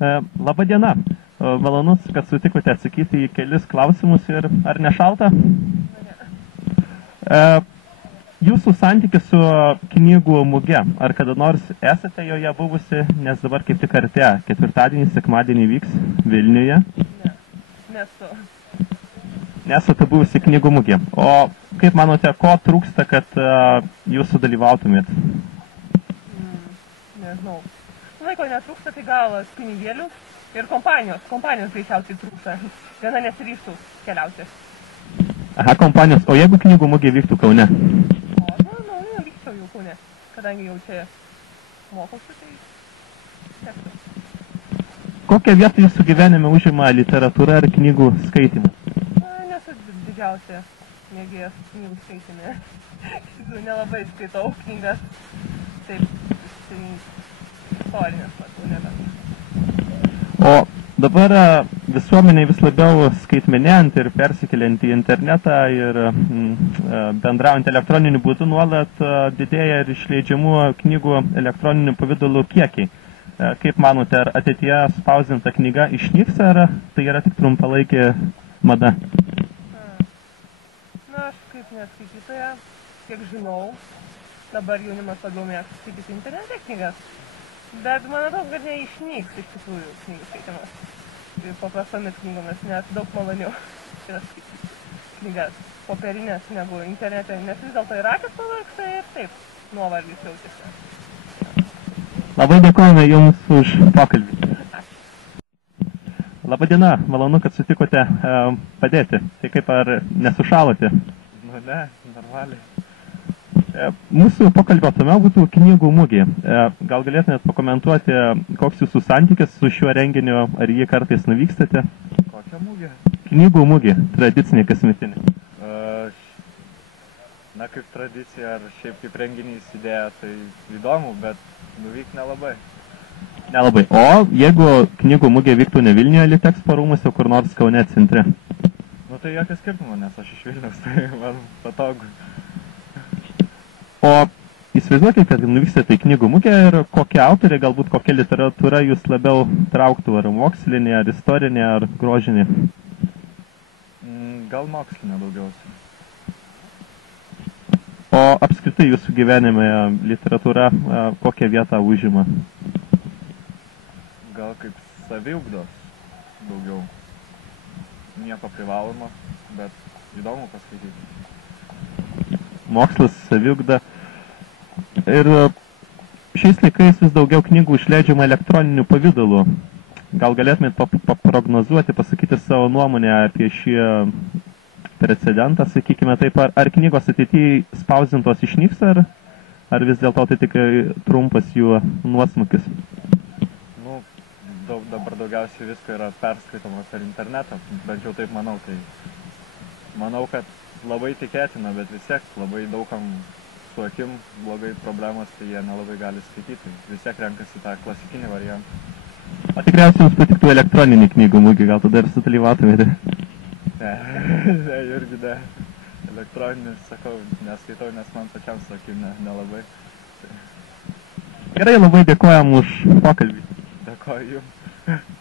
Labą dieną. Malonus, kad sutikote atsakyti į kelis klausimus ir ar nešalta? Jūsų santykis su knygų muge. Ar kada nors esate joje buvusi, nes dabar kaip tik artėja. Ketvirtadienį, sekmadienį vyks Vilniuje. Ne, nesu. Nesate buvusi knygų mugė. O kaip manote, ko trūksta, kad jūs sudalyvautumėt? Nežinau. Laiko netrūksta, tai gal pinigėlių ir kompanijos. Kompanijos greičiausiai trūksta. Viena nesiryštų keliauti. Aha, kompanijos. O jeigu knygų mugė vyktų Kaune? Vykčiau jau Kaune. Kadangi jau čia mokausi, tai tektų. Kokią vietą jūsų gyvenime užima literatūra ir knygų skaitymas? Nesu didžiausia mėgėjas knygų skaitime. Nelabai skaitau knygas. Taip, tai istorinės matau nebent. O dabar visuomeniai vis labiau skaitmenėjant ir persikeliant į internetą ir bendraujant elektroniniu būdu nuolat didėja ir išleidžiamų knygų elektroniniu pavidalu kiekiai. Kaip manote, ar ateityje spausdinta knyga išnyks, ar tai yra tik trumpalaikė mada? Na, aš kaip neskaitytoja, kiek žinau, dabar jaunimas labiau mėgsta skaityti internete knygas. Bet man atrodo, kad neišnyks iš tikrųjų knygų skaitimas. Paprastomis knygomis, nes daug maloniau yra skaityti knygas popierinės negu internete, nes vis dėlto ir akis pavargsta ir taip nuovargis jaučiasi. Labai dėkojame Jums už pokalbį. Labą dieną, malonu, kad sutikote padėti. Tai kaip ar nesušalote? Nu ne, normaliai. Mūsų pokalbio tema būtų knygų mugė. Gal galėtumėt pakomentuoti, koks jūsų santykis su šiuo renginiu, ar jį kartais nuvykstate? Kokia mugė? Knygų mugė, tradicinė kasmetinė. Na, kaip tradicija ar šiaip kaip renginys idėja, tai įdomu, bet nuvykt nelabai. Nelabai. O jeigu knygų mugė vyktų ne Vilniuje Litexpo rūmuose, kur nors Kaune centre? Nu tai jokio skirtumo, nes aš iš Vilniaus, tai man patogu. O įsivaizduokite, kad nuvykstate į knygų mugę ir kokie autoriai, galbūt kokia literatūra jūs labiau trauktų, ar mokslinė, ar istorinė, ar grožinė? Gal mokslinė daugiausiai. O apskritai jūsų gyvenime literatūra kokią vietą užima? Gal kaip saviugdos daugiau. Nieko privaloma, bet įdomu paskaityti. Mokslas, saviugda. Ir šiais laikais vis daugiau knygų išleidžiama elektroniniu pavidalu. Gal galėtumėt paprognozuoti, pasakyti savo nuomonę apie šį precedentą, sakykime taip, ar knygos ateityje spausdintos išnyks, ar vis dėlto tai tik trumpas jų nuosmukis? Nu, dabar daugiausiai visko yra perskaitomas per internetą, bent jau taip manau. Tai manau, kad labai tikėtina, bet vis tiek labai daugam su akim blogai problemos, tai jie nelabai gali skaityti. Vis tiek renkasi tą klasikinį variantą. O tikriausiai jums patiktų elektroninį knygų mugį, gal tada ir sudalyvautumėte? Ne, irgi ne. Elektroninis, sakau, neskaitau, nes man pačiam su akim nelabai. Gerai, labai dėkojam už pokalbį. Dėkoju jums.